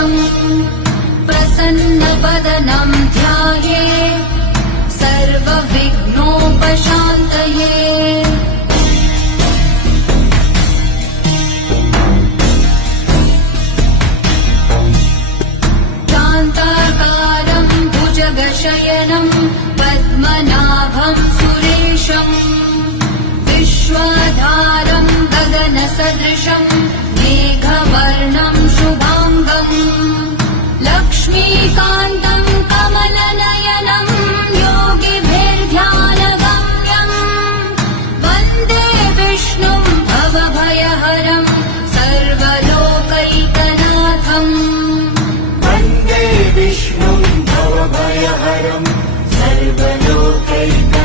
सुरेशम् प्रसन्नवदनं ध्यायेत् सर्वविघ्नोपशान्तये। शान्ताकारं भुजगशयनं पद्मनाभं सुरेशम् विश्वाधारं गगनसदृशं मेघवर्णं शुभाङ्गम् लक्ष्मीकान्तं कमलनयनं योगिभिर्ध्यानगम्यम् वन्दे विष्णुं भवभयहरं सर्वलोकैकनाथम्। वन्दे विष्णुं भवभयहरं सर्वलोकैकनाथम्।